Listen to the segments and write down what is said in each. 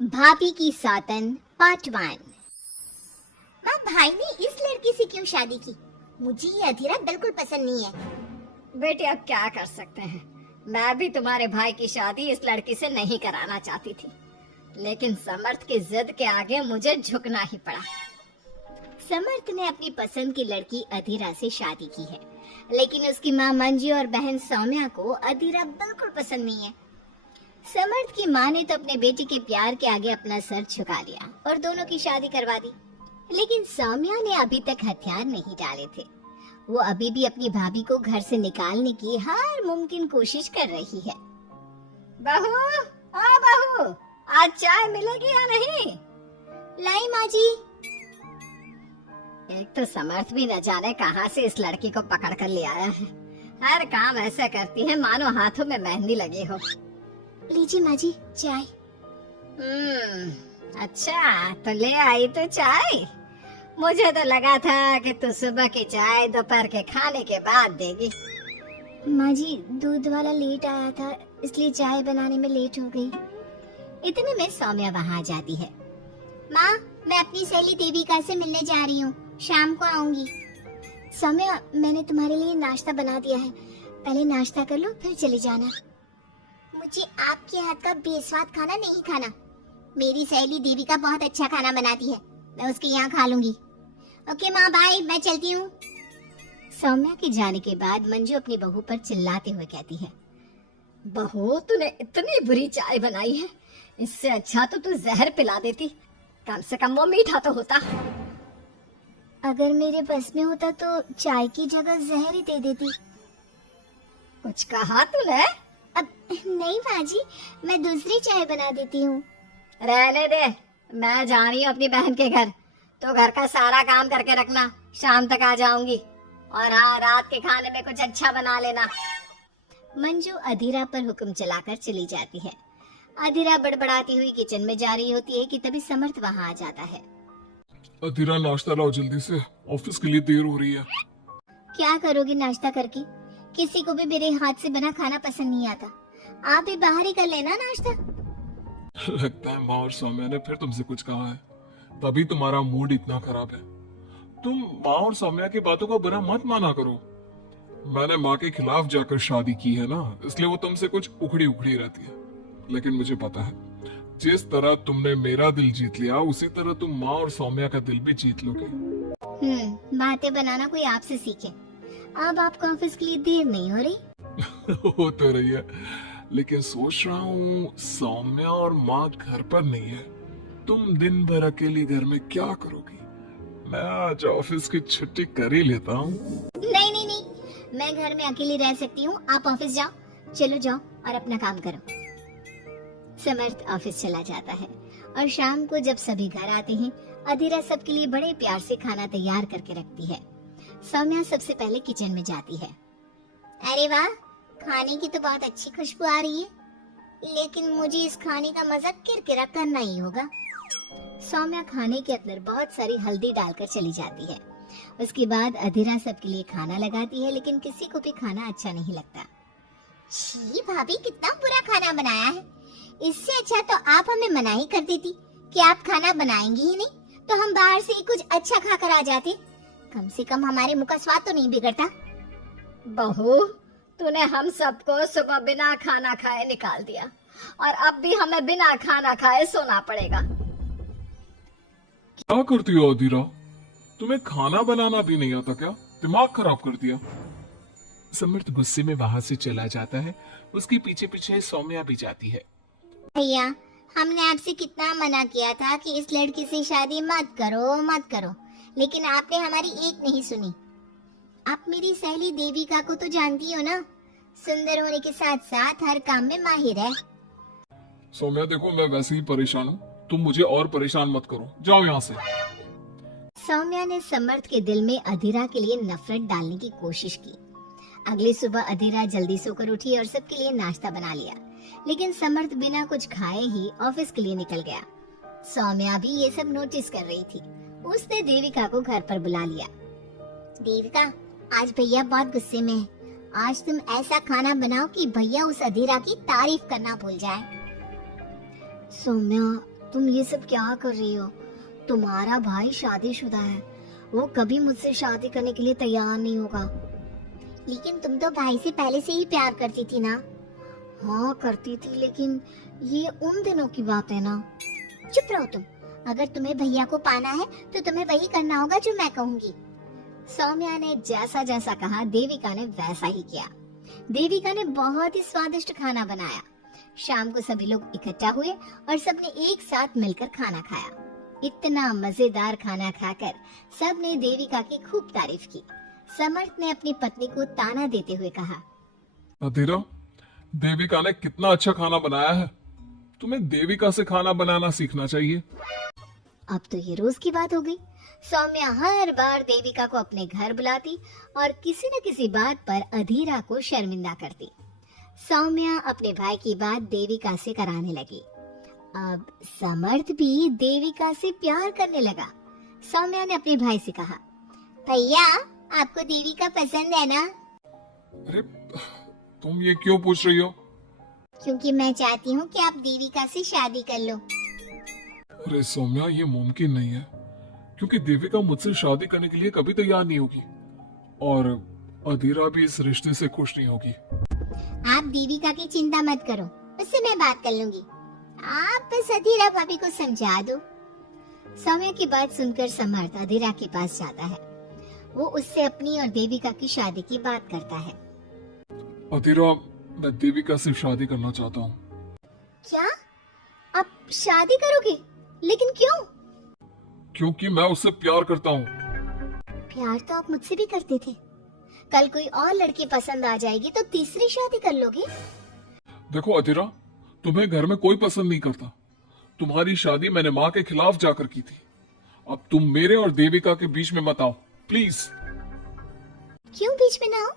भाभी की सौतन पार्ट 1। माँ, भाई ने इस लड़की से क्यों शादी की? मुझे ये अधीरा बिल्कुल पसंद नहीं है। बेटे अब क्या कर सकते हैं, मैं भी तुम्हारे भाई की शादी इस लड़की से नहीं कराना चाहती थी, लेकिन समर्थ की जिद के आगे मुझे झुकना ही पड़ा। समर्थ ने अपनी पसंद की लड़की अधीरा से शादी की है, लेकिन उसकी माँ मंजू और बहन सौम्या को अधीरा बिल्कुल पसंद नहीं है। समर्थ की माँ ने तो अपने बेटी के प्यार के आगे अपना सर झुका लिया और दोनों की शादी करवा दी, लेकिन सौम्या ने अभी तक हथियार नहीं डाले थे। वो अभी भी अपनी भाभी को घर से निकालने की हर मुमकिन कोशिश कर रही है। बहू, हाँ बहू, आज चाय मिलेगी या नहीं? लाई माँ जी। एक तो समर्थ भी न जाने कहां से इस लड़की को पकड़ कर ले आया है। हर काम ऐसा करती है मानो हाथों में मेहंदी लगी हो। लीजिए माँ जी चाय। अच्छा तो ले आई तो चाय। मुझे तो लगा था कि तू सुबह की चाय दोपहर के खाने के बाद देगी। माँ जी दूध वाला लेट आया था, इसलिए चाय बनाने में लेट हो गई। इतने में सौम्या वहाँ आ जाती है। माँ, मैं अपनी सहेली देविका से मिलने जा रही हूँ, शाम को आऊंगी। सौम्या, मैंने तुम्हारे लिए नाश्ता बना दिया है, पहले नाश्ता कर लो फिर चली जाना। मुझे आपके हाथ का बेस्वाद खाना नहीं खाना। मेरी सहेली देविका बहुत अच्छा खाना बनाती है, मैं उसके यहाँ खा लूंगी। ओके माँ, बाय, मैं चलती हूँ। सौम्या के जाने के बाद मंजू अपनी बहू पर चिल्लाते हुए कहती है, बहू तूने इतनी बुरी चाय बनाई है, इससे अच्छा तो तू जहर पिला देती, कम से कम वो मीठा तो होता। अगर मेरे बस में होता तो चाय की जगह जहर ही दे देती। कुछ कहा तूने? अब नहीं माँ जी, मैं दूसरी चाय बना देती हूँ। रहने दे, मैं जा रही हूँ अपनी बहन के घर, तो घर का सारा काम करके रखना, शाम तक आ जाऊंगी। और हाँ, रात के खाने में कुछ अच्छा बना लेना। मंजू अधीरा पर हुक्म चलाकर चली जाती है। अधीरा बड़बड़ाती हुई किचन में जा रही होती है कि तभी समर्थ वहाँ आ जाता है। अधीरा नाश्ता लाओ जल्दी से, ऑफिस के लिए देर हो रही है। क्या करोगे नाश्ता करके? किसी को भी मेरे हाथ से बना खाना पसंद नहीं आता, आप भी बाहर ही कर लेना नाश्ता। लगता है माँ और सौम्या ने फिर तुमसे कुछ कहा है, तभी तुम्हारा मूड इतना खराब है। तुम माँ और सौम्या की बातों का बुरा मत माना करो। मैंने माँ के खिलाफ जाकर शादी की है ना, इसलिए वो तुमसे कुछ उखड़ी उखड़ी रहती है। लेकिन मुझे पता है, जिस तरह तुमने मेरा दिल जीत लिया, उसी तरह तुम माँ और सौम्या का दिल भी जीत लोगे। बातें बनाना कोई आपसे सीखे। अब आपको ऑफिस के लिए देर नहीं हो रही? हो तो रही है, लेकिन सोच रहा हूँ सौम्या और माँ घर पर नहीं है, तुम दिन भर अकेली घर में क्या करोगी? मैं आज ऑफिस की छुट्टी कर ही लेता हूँ। नहीं नहीं नहीं, मैं घर में अकेली रह सकती हूँ, आप ऑफिस जाओ। चलो जाओ और अपना काम करो। समर्थ ऑफिस चला जाता है और शाम को जब सभी घर आते हैं, अधीरा सबके लिए बड़े प्यार से खाना तैयार करके रखती है। सौम्या सबसे पहले किचन में जाती है। अरे वाह, खाने की तो बहुत अच्छी खुशबू आ रही है, लेकिन मुझे इस खाने का मजा किरकिरा करना ही होगा। सौम्या खाने के अंदर बहुत सारी हल्दी डालकर चली जाती है। उसके बाद अधीरा सबके लिए खाना लगाती है, लेकिन किसी को भी खाना अच्छा नहीं लगता। छी भाभी, कितना बुरा खाना बनाया है। इससे अच्छा तो आप हमें मना ही कर देती कि आप खाना बनाएंगी ही नहीं, तो हम बाहर से ही कुछ अच्छा खाकर आ जाते। कम से कम हमारे मुंह का स्वाद तो नहीं बिगड़ता। बहू, तूने हम सबको सुबह बिना खाना खाए निकाल दिया, और अब भी हमें बिना खाना खाए सोना पड़ेगा। क्या करती हो अधीरा? तुम्हें खाना बनाना भी नहीं आता क्या? दिमाग खराब कर दिया। समर्थ गुस्से में वहां से चला जाता है, उसके पीछे पीछे सौम्या भी जाती है। भैया, हमने आपसे कितना मना किया था कि इस लड़की से शादी मत करो मत करो, लेकिन आपने हमारी एक नहीं सुनी। आप मेरी सहेली देविका को तो जानती हो ना, सुंदर होने के साथ साथ हर काम में माहिर है। सौम्या देखो, मैं वैसे ही परेशान हूँ, तुम मुझे और परेशान मत करो, जाओ यहाँ से। सौम्या ने समर्थ के दिल में अधीरा के लिए नफरत डालने की कोशिश की। अगली सुबह अधीरा जल्दी सोकर उठी और सबके लिए नाश्ता बना लिया, लेकिन समर्थ बिना कुछ खाए ही ऑफिस के लिए निकल गया। सौम्या भी ये सब नोटिस कर रही थी। उसने देविका को घर पर बुला लिया। देविका, आज भैया बहुत गुस्से में है, आज तुम ऐसा खाना बनाओ कि भैया उस अधीरा की तारीफ करना भूल जाए। सौम्या, तुम ये सब क्या कर रही हो? तुम्हारा भाई शादीशुदा है, वो कभी मुझसे शादी करने के लिए तैयार नहीं होगा। लेकिन तुम तो भाई से पहले से ही प्यार करती थी ना? हाँ करती थी, लेकिन ये उन दिनों की बात है ना। चुप रहो तुम। अगर तुम्हें भैया को पाना है तो तुम्हें वही करना होगा जो मैं कहूंगी। सौम्या ने जैसा जैसा कहा देविका ने वैसा ही किया। देविका ने बहुत ही स्वादिष्ट खाना बनाया। शाम को सभी लोग इकट्ठा हुए और सबने एक साथ मिलकर खाना खाया। इतना मजेदार खाना खाकर सबने देविका की खूब तारीफ की। समर्थ ने अपनी पत्नी को ताना देते हुए कहा, अधीरा, देविका ने कितना अच्छा खाना बनाया है। तुम्हें देविका से खाना बनाना सीखना चाहिए। अब तो ये रोज की बात हो गई। सौम्या हर बार देविका को अपने घर बुलाती और किसी न किसी बात पर अधीरा को शर्मिंदा करती। सौम्या अपने भाई की बात देविका से कराने लगी। अब समर्थ भी देविका से प्यार करने लगा। सौम्या ने अपने भाई से कहा, भैया आपको देविका पसंद है ना? अरे तुम ये क्यों पूछ रही हो? क्योंकि मैं चाहती हूँ कि आप देविका से शादी कर लो। अरे सौम्या, ये मुमकिन नहीं है, क्योंकि देविका मुझसे शादी करने के लिए कभी तैयार नहीं होगी और अधीरा भी इस रिश्ते से खुश नहीं होगी। आप देविका की चिंता मत करो, उससे मैं बात कर लूंगी। आप बस अधीरा भाभी को समझा दो। सौम्या की बात सुनकर समर्थ अधीरा के पास जाता है। वो उससे अपनी और देविका की शादी की बात करता है। अधीरा, मैं देविका से शादी करना चाहता हूँ। क्या? आप शादी करोगे? लेकिन क्यों? क्योंकि मैं उससे प्यार करता हूँ। प्यार तो आप मुझसे भी करते थे। कल कोई और लड़की पसंद आ जाएगी तो तीसरी शादी कर लोगे? देखो अधीरा, तुम्हें घर में कोई पसंद नहीं करता। तुम्हारी शादी मैंने माँ के खिलाफ जाकर की थी। अब तुम मेरे और देविका के बीच में मत आओ, प्लीज। क्यों बीच में ना हो?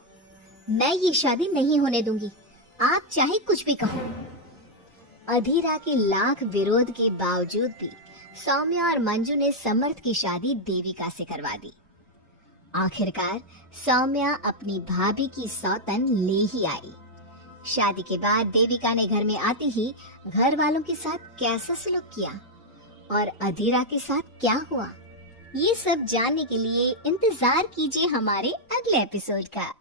मैं ये शादी नहीं होने दूंगी, आप चाहे कुछ भी कहो। अधीरा के लाख विरोध के बावजूद भी सौम्या और मंजू ने समर्थ की शादी देविका से करवा दी। आखिरकार सौम्या अपनी भाभी की सौतन ले ही आई। शादी के बाद देविका ने घर में आते ही घर वालों के साथ कैसा सलूक किया और अधीरा के साथ क्या हुआ, ये सब जानने के लिए इंतजार कीजिए हमारे अगले एपिसोड का।